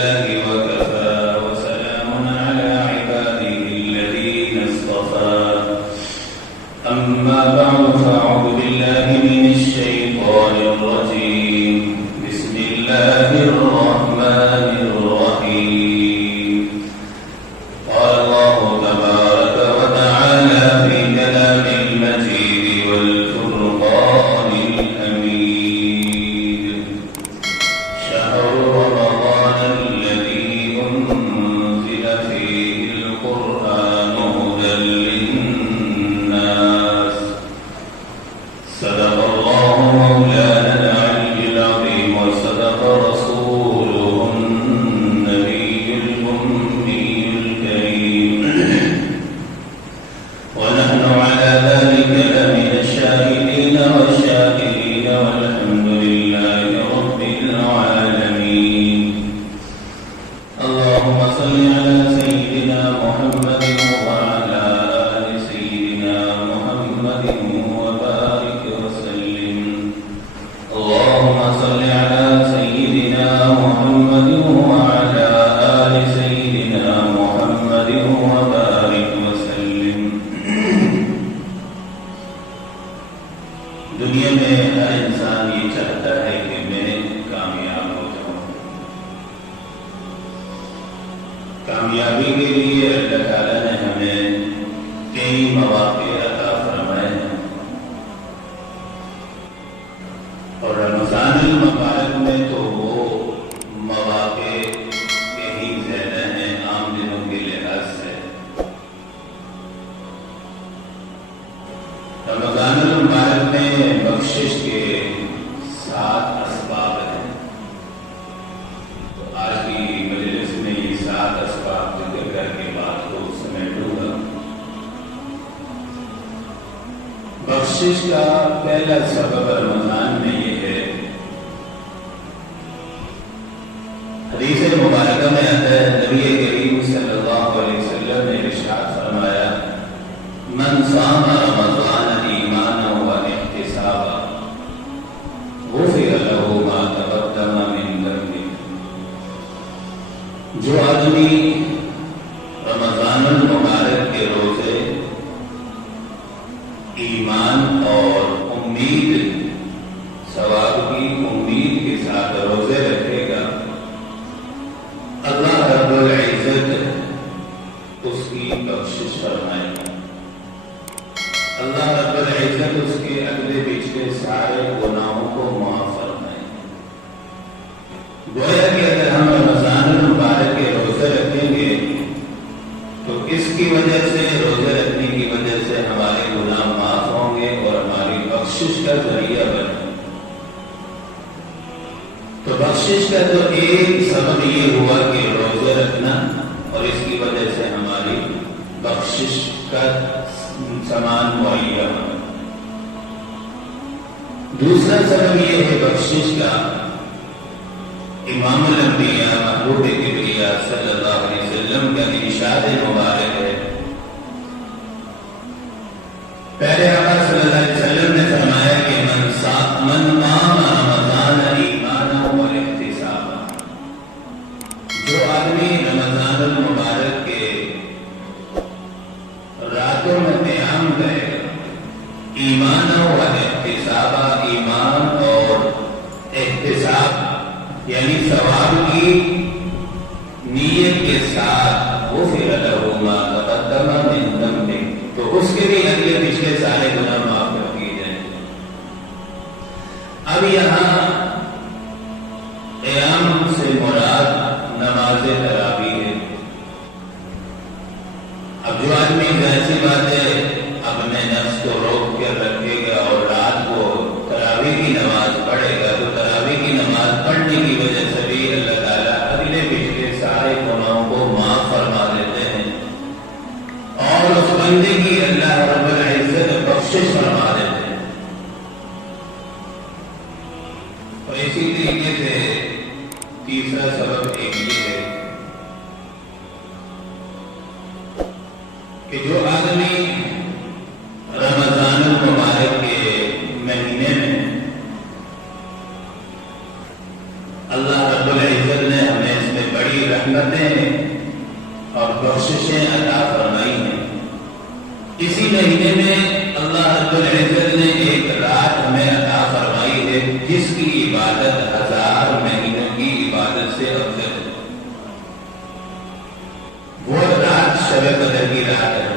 لله وكفى وسلام على عباده الذين اصطفى أما بعد فأعوذ بالله من الشيطان الرجيم بسم الله الرحمن الرحيم قال الله تبارك وتعالى في كلام المجيد والفرقان الحميد شهر رمضان الذي أنزل فيه القرآن هدى للناس صدق الله مولانا العلي العظيم وصدق رسوله النبي الأمي الكريم ونحن على ذلك لمن الشاهدين والشاكرين والحمد لله رب العالمين اللهم صل على سيدنا محمد وعلى آل سيدنا محمد وبارك وسلم اللهم صل على سيدنا محمد وعلى آل سيدنا محمد وبارك وسلم دنیا میں ہر انسان یہ چاہتا ہے کہ میں کامیاب ہو جاؤں. کامیابی کے لیے اللہ تعالیٰ نے ہمیں کئی مواقع عطا فرمائے ہیں اور رمضان المبارک میں تو وہ مواقع کہیں زیادہ ہیں عام دنوں کے لحاظ سے. رمضان المبارک میں بخشش کے 7 اسباب ہیں. تو آج کی مجلس میں یہ 7 اسباب ذکر کر کے بات کو سمیٹوں گا. بخشش کا پہلا سبب رمضان میں یہ ہے، حدیث مبارکہ میں آتا ہے نبی کریم صلی اللہ علیہ وسلم نے ارشاد فرمایا من صام رمضان ایمانا و احتسابا غفر له ما تقدم من ذنبه. جو آدمی رمضان المبارک کے روزے ایمان اور امید، ثواب کی امید کے ساتھ روزے رکھے گا، اللہ رب العزت اس کی بخشش فرمائے گا. اللہ رب العزت اس کے اگلے پچھلے سارے گناہوں کو معاف فرمائے. گویا کہ اگر ہم رمضان المبارک کے روزے رکھیں گے تو اس کی وجہ سے، روزے رکھنے کی وجہ سے ہمارے گناہ معاف ہوں گے اور ہماری بخشش کا ذریعہ بنے. تو بخشش کا تو ایک سبب یہ ہوا کہ روزے رکھنا اور اس کی وجہ سے ہماری بخشش کا سامان مہیا ہونا. دوسرا سبب یہ ہے بخشش کا، امام الانبیاء محبوب کبریا صلی اللہ علیہ وسلم کا ارشاد مبارک ہے. پہلے آقا صلی اللہ علیہ وسلم نے فرمایا کہ من قام رمضان ایمانا و احتسابا، جو آدمی رمضان المبارک کے راتوں میں قیام کرے گا، ایمان و احتسابا، ایمان اور احتساب یعنی ثواب کی نیت کے ساتھ، غفر له ما تقدم من ذنبه، تو اس کے بھی اگلے پچھلے سارے گناہ معاف کر دیے جائیں. اب یہاں قیام سے مراد نماز تراویح ہے. اب جو آدمی ظاہر سی بات ہے اپنے نفس کو روک کر رکھے گا اور رات کو تراویح کی نماز پڑھے گا، تو تراویح کی نماز پڑھنے کی وجہ سے بھی اللہ تعالیٰ اگلے پچھلے سارے گناہوں کو معاف فرما دیتے ہیں اور اس بندے کی اللہ رب العزت بخشش فرما دیتے ہیں. اور اسی طریقے سے تیسرا سبب ایک یہ ہے کہ جو آدمی رمضان المبارک کے مہینے میں اللہ رب العزت نے ہمیں اس میں بڑی رحمتیں اور بخششیں عطا فرمائی ہیں۔ اسی مہینے میں اللہ رب العزت نے ایک رات ہمیں عطا فرمائی ہے جس کی عبادت 1000 مہینوں کی عبادت سے افضل ہے۔ وہ رات شب قدر کی رات ہے۔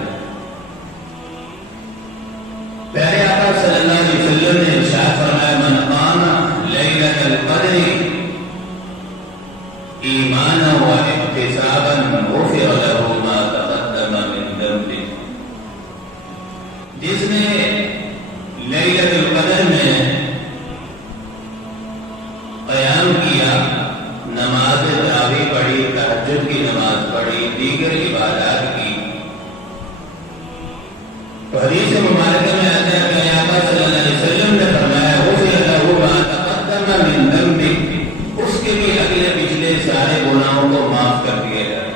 پہلے آقا صلی اللہ علیہ وسلم نے ارشاد فرمایا من قام لیلۃ القدر ایمانا واحتسابا غفر له ما تقدم من ذنبه، جس نے لیلۃ القدر میں قیام کیا، نماز تراویح پڑھی، تہجد کی نماز پڑھی، دیگر عبادات کی، حدیث مبارکہ میں آتا ہے کہ آقا صلی اللہ علیہ وسلم نے فرمایا غفر له ما تقدم من ذنبه، اس کے بھی اگلے پچھلے سارے گناہوں کو معاف کر دیا جائے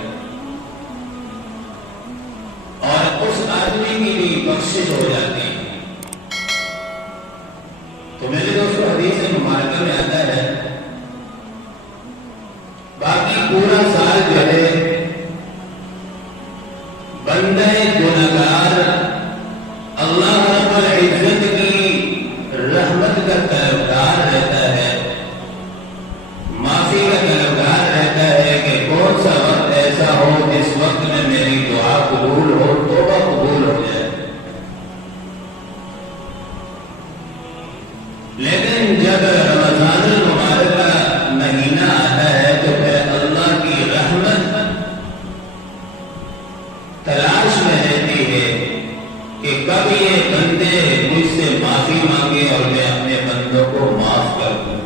اور اس آدمی کی بھی بخشش ہو جاتی ہے۔ تو میرے دوستو حدیث مبارکہ میں آتا ہے باقی پورا سال جو ہے بندہ گنہگار اللہ رب العزت کی رحمت کا طلبگار رہتا ہے، معافی کا طلبگار رہتا ہے کہ کون سا وقت ایسا ہو جس وقت میں میری دعا قبول ہو، توبہ قبول ہو جائے۔ لیکن جب رمضان المبارک کا مہینہ آتا ہے تو پھر اللہ کی رحمت تلاش میں رہتی ہے کہ کب یہ بندے مجھ سے معافی مانگے اور میں اپنے بندوں کو معاف کر دوں۔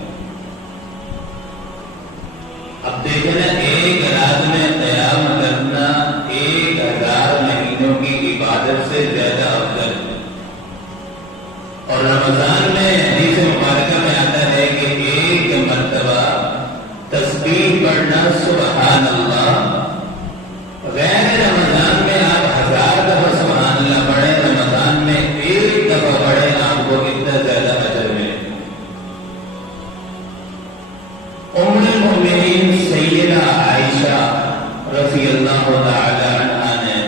اب دیکھنا ایک رات میں قیام کرنا 1000 مہینوں کی عبادت سے زیادہ افضل ہے، اور رمضان میں حدیث مبارکہ میں آتا ہے کہ ایک مرتبہ تسبیح پڑھنا سبحان اللہ، غیر رمضان میں آپ 1000 دفعہ سبحان اللہ پڑھیں، رمضان میں ایک دفعہ پڑھیں، آپ کو کتنا زیادہ اجر ملے۔ ام المؤمنین سیدہ عائشہ رضی اللہ تعالی عنہا نے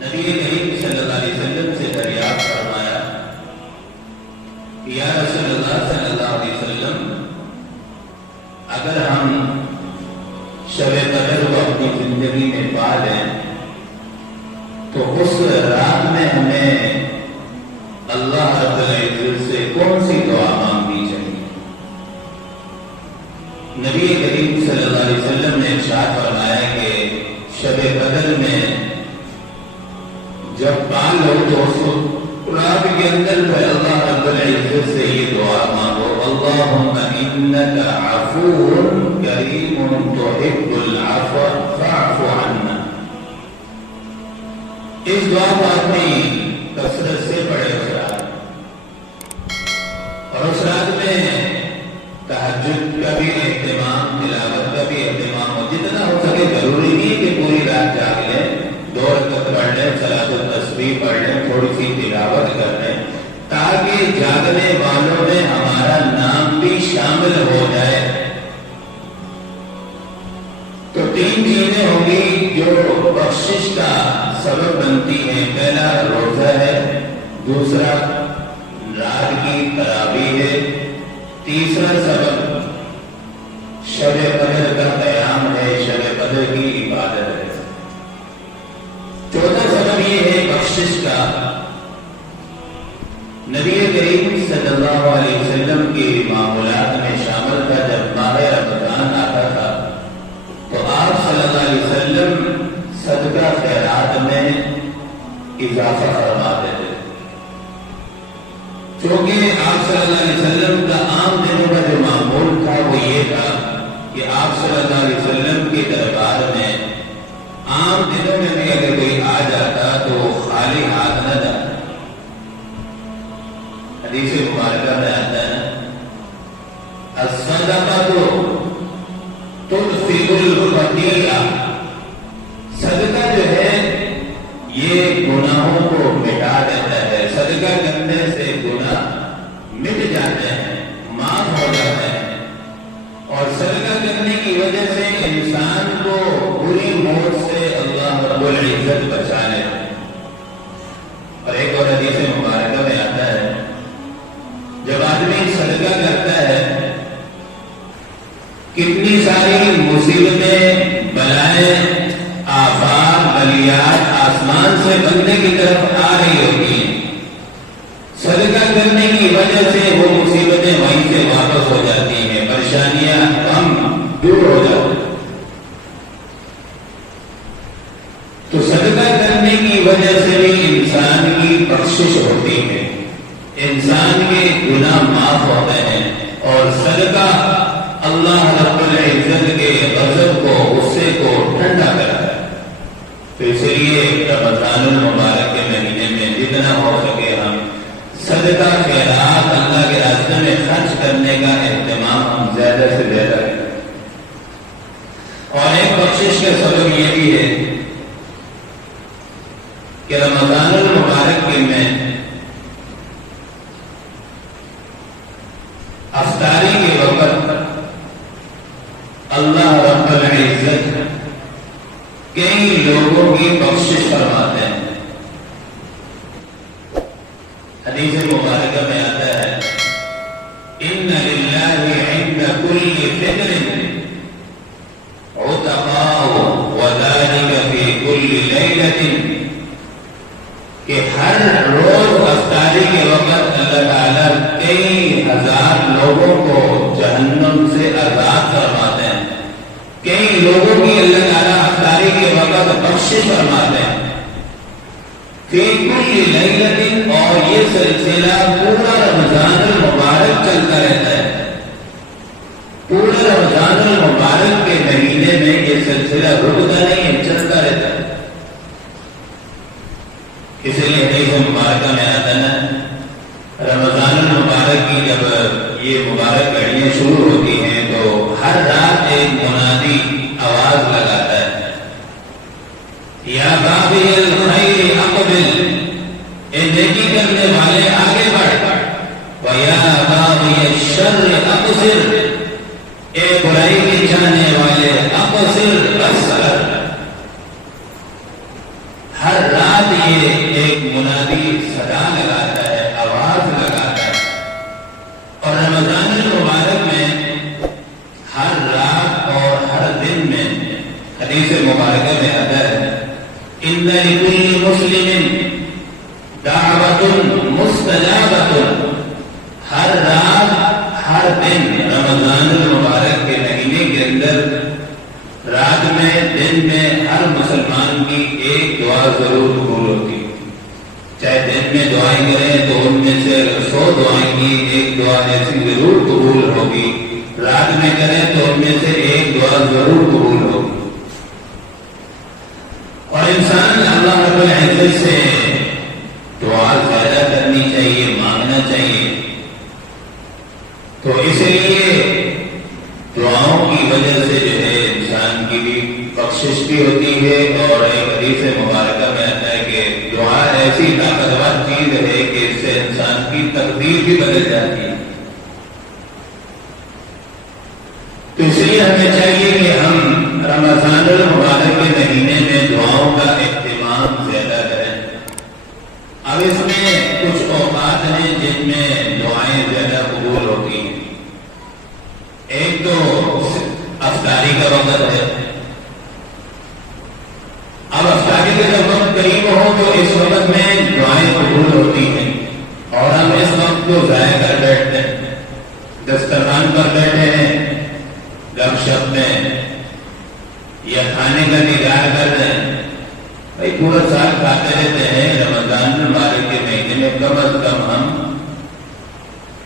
نبی کریم صلی اللہ علیہ وسلم سے دریافت فرمایا یا رسول اللہ صلی اللہ علیہ وسلم، اگر ہم شب قدر کو اپنی زندگی میں پا لیں تو اس رات میں ہمیں اللہ رب العزت سے کون سی دعا مانگنی چاہیے؟ نبی کریم صلی اللہ علیہ وسلم نے ارشاد فرمایا کہ شب قدر میں جب پا لو تو اس رات کے اندر پہ اللہ رب العزت سے یہ دعا مانگو اللہم انک عفو کریم تحب العفو فاعف عنا۔ اس دعا کو اپنی کثرت سے پڑھے اس رات، اور اس رات میں تہجد کا بھی اہتمام، تلاوت کا بھی اہتمام ہو، جتنا ہو سکے۔ ضروری نہیں کہ پوری رات جاگ لیں، 2 رکعت پڑھ لیں، صلاۃ التسبیح پڑھ لیں، تھوڑی سی تلاوت کر لیں، تاکہ جاگنے والوں میں ہمارا نام بھی شامل ہو جائے۔ تو 3 چیزیں ہوں گی جو بخشش کا سبب بنتی ہیں۔ پہلا روزہ ہے، دوسرا رات کی تراویح ہے، تیسرا سبب شب قدر کا قیام ہے، شب قدر کی عبادت ہے، چوتھا سبب یہ ہے بخشش کا۔ نبی کریم صلی اللہ علیہ وسلم کی معمولات میں شامل تھا جب ماہ رمضان آتا تھا تو آپ صلی اللہ علیہ وسلم صدقہ خیرات میں اضافہ فرماتے تھے، کیونکہ آپ صلی اللہ علیہ وسلم کا عام دنوں کا جو معمول تھا وہ یہ تھا کہ آپ صلی اللہ علیہ وسلم کے دربار میں عام دنوں میں بھی اگر کوئی آ جاتا تو وہ خالی ہاتھ نہ جاتا۔ حدیث مبارکہ میں آتا ہے الصدقۃ تطفئ الخطیئہ، صدقہ جو ہے یہ گناہوں کو مٹا دیتا ہے، صدقہ کرنے سے گناہ مٹ جاتے ہیں، معاف ہو جاتے ہیں، اور صدقہ کرنے کی کی وجہ سے انسان کو بری موت سے اللہ رب العزت بچا لے. اور ایک اور حدیث مبارکہ میں آتا ہے جب آدمی صدقہ کرتا ہے کتنی ساری مصیبتیں بلائیں آفات بلیات آسمان سے بندے کی طرف آ رہی ہوتی ہیں. صدقہ کرنے کی وجہ سے وہ مصیبتیں وہیں سے واپس ہو جاتی ہیں, پریشانیاں کم دور ہو جاتی ہیں. تو صدقہ کرنے کی وجہ سے بھی انسان کی بخشش ہوتی ہے, انسان کے گناہ معاف ہوتے ہیں, اور صدقہ اللہ رب العزت کے غضب کو غصے کو ٹھنڈا کرتا ہے. تو اس لیے رمضان المبارک کے مہینے میں جتنا ہو سکے ہم صدقہ خیرات اللہ کے راستے میں خرچ کرنے کا اہتمام ہم زیادہ سے زیادہ کریں. اور ایک بخشش کا سبب یہ بھی ہے کہ رمضان المبارک کے میں افطاری کے وقت اللہ رب العزت کئی لوگوں کی بخشش فرماتے ہیں. حدیث مبارکہ میں آتا ہے ان للہ عند کل فطر عتقاء وذلك في كل لیلۃ, کہ ہر روز افطاری کے وقت اللہ تعالیٰ کئی ہزار لوگوں کو جہنم سے آزاد فرماتے ہیں. کئی لوگوں کی اللہ تعالیٰ افطاری کے وقت بخشش فرماتے ہیں فی کل لیلۃ, اور یہ سلسلہ پورا رمضان المبارک چلتا رہتا ہے. پورا رمضان المبارک کے مہینے میں یہ سلسلہ رکتا نہیں ہے, چلتا رہتا ہے. اس لیے حدیث مبارکہ میں آتا ہے رمضان المبارک کی جب یہ مبارک گھڑیاں شروع ہوتی ہیں تو ہر رات ایک منادی آواز لگاتا ہے, یا باغی الخیر اقبل, اے نیکی کرنے والے آگے بڑھ, ویا باغی الشر اقصر, اے برائی کی چاہنے والے اقصر اقصر. ہر رات یہ ایک منادی صدا لگاتا ہے, آواز لگاتا ہے. اور رمضان المبارک میں ہر رات اور ہر دن میں حدیث مبارکہ میں آتا ہے ان لکل مسلم دعوت مستجابۃ. ہر رات ہر دن رمضان المبارک کے مہینے کے اندر رات میں دن میں ہر مسلمان کی ایک دعا ضرور قبول ہوتی ہے. چاہے دن میں دعائیں کریں تو ان میں سے 100 دعائیں کی ایک دعا ایسی ضرور قبول ہوگی, رات میں کریں تو ان میں سے ایک دعا ضرور قبول ہوگی. اور انسان اللہ رب العزت سے دعا زیادہ کرنی چاہیے, مانگنا چاہیے. تو اس لیے دعاؤں کی وجہ سے جو ہے انسان کی بھی بخشش بھی ہوتی ہے. اور ایک حدیث مبارکہ میں آتا ہے کہ دعا ایسی طاقتور چیز ہے کہ اس سے انسان کی تقدیر بھی بدل جاتی ہے. تو اس لیے ہمیں چاہیے کہ ہم رمضان المبارک کے مہینے میں دعاؤں کا اہتمام زیادہ کریں. اب اس میں کچھ اوقات ہیں جن میں دعائیں زیادہ قبول ہوتی ہیں. ایک تو افطاری کا وقت ہے. اب افطاری کا جب وقت قریب ہو تو اس وقت میں دعائیں قبول ہوتی ہیں, اور ہم اس وقت کو ضائع کر بیٹھتے ہیں, دسترخوان پر بیٹھے ہیں, گپ شپ میں یا کھانے کا انتظار کر رہے ہیں. بھائی پورا سال کھاتے رہتے ہیں, رمضان المبارک کے مہینے میں کم از کم ہم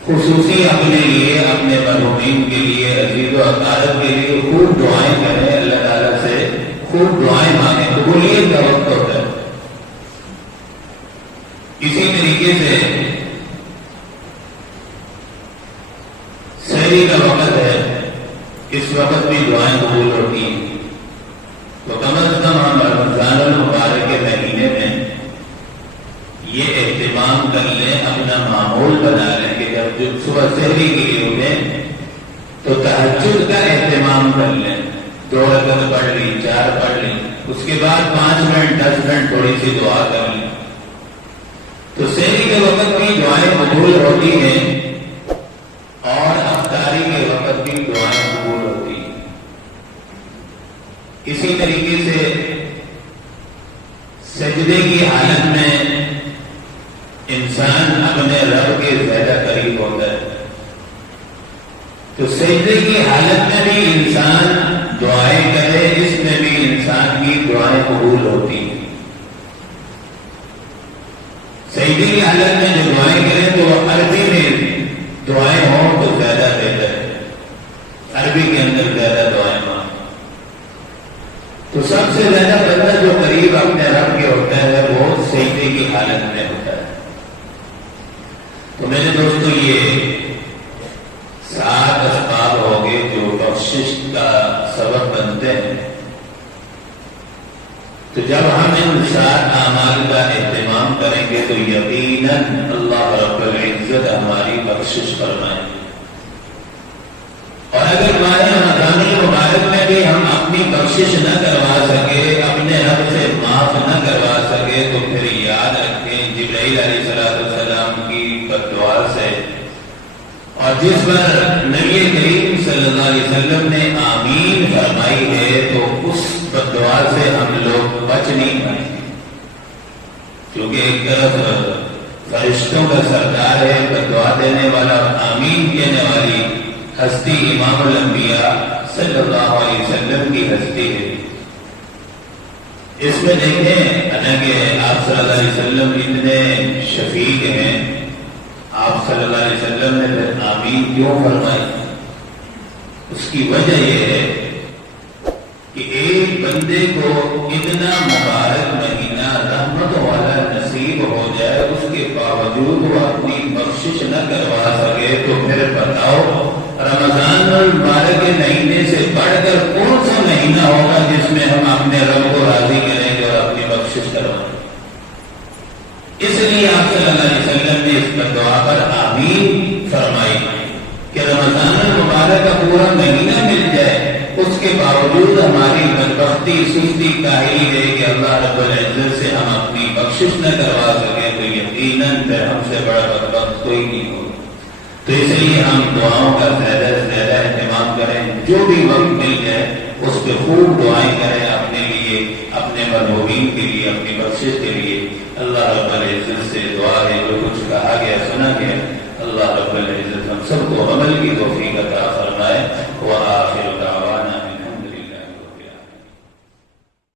خصوصی اپنے لیے, اپنے مرحومین کے لیے, عزیز و اقارب کے لیے خوب دعائیں کریں, اللہ تعالیٰ سے خوب دعائیں مانگیں. قبولیت کا وقت ہوتا ہے. اسی طریقے سے سحری کا وقت ہے, اس وقت بھی دعائیں قبول ہوتی ہیں. تو کم از کم ہم رمضان المبارک کے مہینے میں یہ اہتمام کر لیں, اپنا ماحول بنا لیں کہ جب صبح سحری کے لیے اٹھیں تو تہجد کا اہتمام کر لیں. اس کے بعد 5 منٹ 10 منٹ تھوڑی سی دعا کر لیں. تو سحری کے وقت بھی دعائیں قبول ہوتی ہیں اور افطاری کے وقت بھی دعائیں قبول ہوتی ہیں. اسی طریقے سے سجدے کی حالت میں انسان اپنے رب کے زیادہ قریب ہوتا ہے. تو سجدے کی حالت میں بھی انسان دعائیں کرے، اس میں بھی انسان کی دعائیں قبول ہوتی ہیں. سجدے کی حالت میں جو دعائیں کریں تو عربی میں دعائیں ہوں تو زیادہ بہتر ہے. عربی کے اندر زیادہ دعائیں مانگیں. تو سب سے زیادہ بندہ جو قریب اپنے رب کے ہوتا ہے وہ سجدے کی حالت میں ہوتا ہے. تو میرے دوستو یہ 7 اسباب ہو گئے جو بخشش کا سبب بنتے ہیں. تو جب ہم ان 7 اعمال کا اہتمام کریں گے تو یقیناً اللہ رب العزت ہماری بخشش فرمائے. اور اگر ماہ رمضان المبارک میں بھی ہم اپنی بخشش نہ کروا سکے، اپنے رب سے معاف نہ کروا سکے، تو پھر یاد رکھیں جبرائیل علیہ السلام کی بددعا سے، اور جس پر نبی کریم صلی اللہ علیہ وسلم نے آمین فرمائی ہے، تو اس بددعا سے ہم لوگ بچ نہیں پائیں. کیونکہ ایک طرف فرشتوں کا سردار ہے، بددعا دینے والا، آمین کہنے والی ہستی امام الانبیاء صلی اللہ علیہ وسلم کی ہستی ہے. اس میں دیکھیں کہ آپ صلی اللہ علیہ وسلم اتنے شفیق ہیں، آپ صلی اللہ علیہ وسلم نے پھر آمین کیوں فرمائی؟ اس کی وجہ یہ ہے کہ ایک بندے کو اتنا مبارک مہینہ رحمت والا نصیب ہو جائے، اس کے باوجود وہ اپنی بخشش نہ کروا سکے، تو پھر بتاؤ رمضان المبارک کے مہینے سے بڑھ کر کون سا مہینہ ہوگا جس میں ہم اپنے رب کو راضی کریں گے اور اپنی بخشش کروائیں؟ اس لیے آپ صلی اللہ علیہ وسلم نے اس دعا پر آمین فرمائی کہ رمضان المبارک کا پورا مہینہ مل جائے، اس کے باوجود ہماری بدبختی سستی کاہلی ہے کہ اللہ رب العزت سے ہم اپنی بخشش نہ کروا سکے، تو یقیناً پھر ہم سے بڑا بدبخت کوئی نہیں ہوگا. تو اس لیے ہم دعاؤں کا زیادہ سے زیادہ اہتمام کریں، جو بھی وقت مل جائے اس پہ خوب دعائیں کریں، اپنے لیے، اپنے مرحومین کے لیے، اپنی بخشش کے لیے. اللہ رب العزت سے دعا ہے جو کچھ کہا گیا سنا گیا، اللہ رب العزت ہم سب کو عمل کی توفیق عطا